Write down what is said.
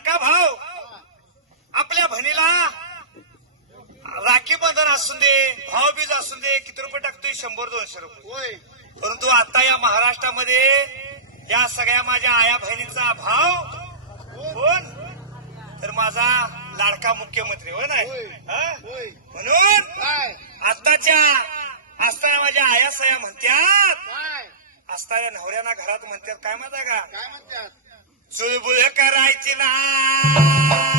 लाडका भाऊ आपल्या बहिणीला राखी बंधन असून दे, भाऊबीज असून दे, किती रुपये टाकतोय? 100-200 रुपये. होय. परंतु आता या महाराष्ट्रामध्ये या सगळ्या माझ्या आया बहिणीचा भाव कोण? तर माझा लाडका मुख्यमंत्री. हो नाही? होय. हा? होय. म्हणून काय आत्ताच्या असताना माझ्या आया सया म्हणतात, काय असताना नवऱ्याना घरात म्हणतात काय माहिती का? काय म्हणतात? चुलबुल करायची ना